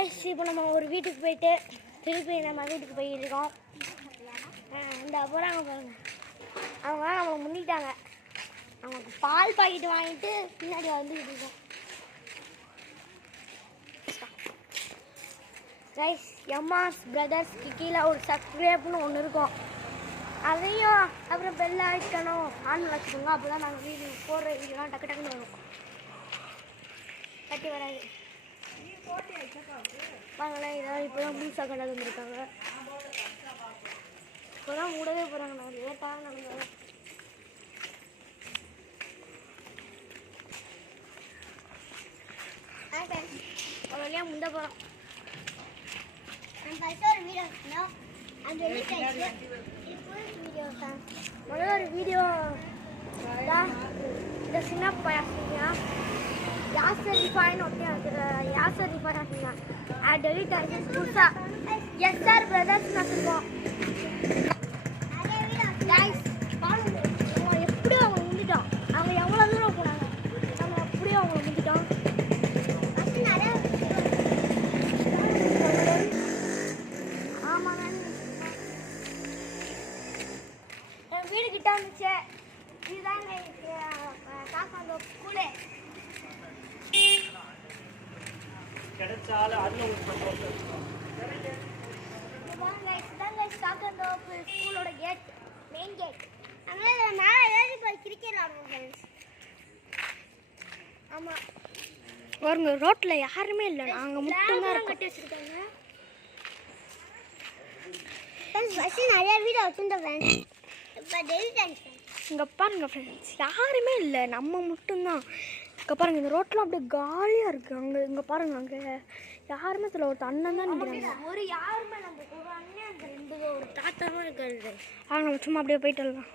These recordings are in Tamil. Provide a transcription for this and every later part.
இப்போ நம்ம ஒரு வீட்டுக்கு போயிட்டு திருப்பி நம்ம வீட்டுக்கு போயிருக்கோம். இந்த அப்புறம் பாருங்க, அவங்க நம்மளை முன்னிட்டாங்க. அவங்களுக்கு பால் பாக்கெட் வாங்கிட்டு பின்னாடி வந்துக்கிட்டு இருக்கோம். கைஸ், எம்மாஸ் பிரதர்ஸ்க்கு கீழே ஒரு சப்ஸ்கிரைப்னு ஒன்று இருக்கும். அதையும் அப்புறம் பெல் ஐக்கனும் ஆன் வச்சுக்கோங்க. அப்போ தான் நாங்கள் வீடியோ போடுற வீடியோலாம் டக்கு டக்குன்னு வரும். கட்டி வராது. வாங்களேன், இதெல்லாம் இப்போ தான் புதுசாக கடை வந்துருக்காங்க. இப்போ தான் மூடவே போகிறாங்க. நான் லேட்டாக நடந்தது. ஒரு வழியாக முந்த போகிறோம். ஒரு வீடியோ முதல்ல ஒரு வீடியோ தான். இந்த சின்ன பையன் யாசர் ரிஃபாயின் யாசர் ரிஃபாயின் டெலிட் ஆகி புதுசாக எஸ்ஆர் பிரதர்ஸ் நான் சொல்லுவோம். அவங்க எப்படியும் அவங்க முந்திட்டோம். அவங்க எவ்வளோ தூரம் போனாங்க, நம்ம எப்படியும் அவங்க முந்திட்டோம். ஆமாங்க, என் வீடு கிட்ட வந்துச்சு. இதுதாங்க காக்காந்தோ ஸ்கூலு. ஸ்கூலோட கேட், மெயின் கேட். கிரிக்கெட் ஆடுவோம். ஆமாம், பாருங்க, ரோட்டில் யாருமே இல்லை, நாங்கள் மட்டும்தான் கட்டி வச்சுருக்காங்க. நிறைய வீடு வச்சுருந்தேன். இங்கே பாருங்க ஃப்ரெண்ட்ஸ், யாருமே இல்லை, நம்ம மட்டும்தான். இங்கே பாருங்கள், இந்த ரோட்டில் அப்படியே காலியாக இருக்குது. அங்கே இங்கே பாருங்கள், அங்கே யாருமே இதில் ஒரு அண்ணன் தான் நிற்கிறாங்க. ஒரு யாருமே நம்ம ஒரு அண்ணன், அந்த ரெண்டு ஒரு தாத்தாவும் இருக்காது. நம்ம சும்மா அப்படியே போயிட்டு வரலாம்.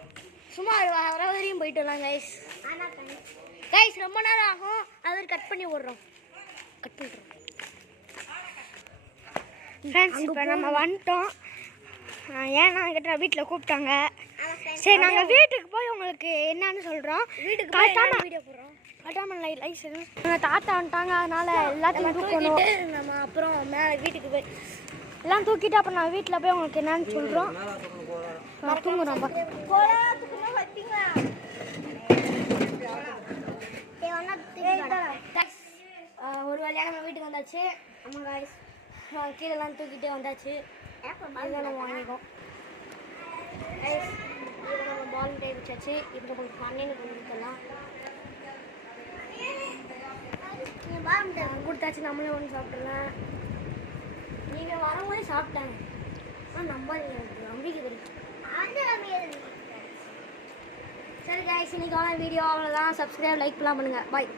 சும்மா வர வரையும் போயிட்டு வரலாம் கைஸ். கைஸ், ரொம்ப நேரம் ஆகும். அது கட் பண்ணி விட்றோம். கட் பண்ணுறோம் ஃப்ரெண்ட்ஸ். இப்போ நம்ம வந்துட்டோம். ஏன்னா கிட்ட வீட்டில் கூப்பிட்டாங்க. சரி, நாங்கள் வீட்டுக்கு போய் உங்களுக்கு என்னன்னு சொல்கிறோம். வீட்டுக்கு வீடியோ போடுறோம். கட்டாமல் லைஸ் எங்கள் தாத்தா வந்துட்டாங்க. அதனால் எல்லாத்தையும் தூக்கிட்டு நம்ம அப்புறம் மேலே வீட்டுக்கு போய் எல்லாம் தூக்கிட்டு அப்புறம் நான் வீட்டில் போய் உங்களுக்கு என்னன்னு சொல்கிறோம். நான் தூங்குறோம். ஒரு வழியாக நம்ம வீட்டுக்கு வந்தாச்சு. ஆமாம் காய்ஸ், கீழெல்லாம் தூக்கிட்டே வந்தாச்சு. அதுதான் நம்ம வாங்கிக்கோம். நம்ம பால் டே வச்சாச்சு. இப்போ கொஞ்சம் பண்ணேன்னு கொண்டு கொடுத்துடலாம். கொடுத்தாச்சு, நம்மளே ஒன்று சாப்பிடலாம். நீங்கள் வரும்போதே சாப்பிட்டாங்க. ஆனால் நம்பாதீங்க, எனக்கு நம்பிக்கை தெரியும். சரி கைஸ், இன்னைக்கான வீடியோ அவ்வளோதான். சப்ஸ்கிரைப், லைக் பண்ணலாம் பண்ணுங்கள். பாய்.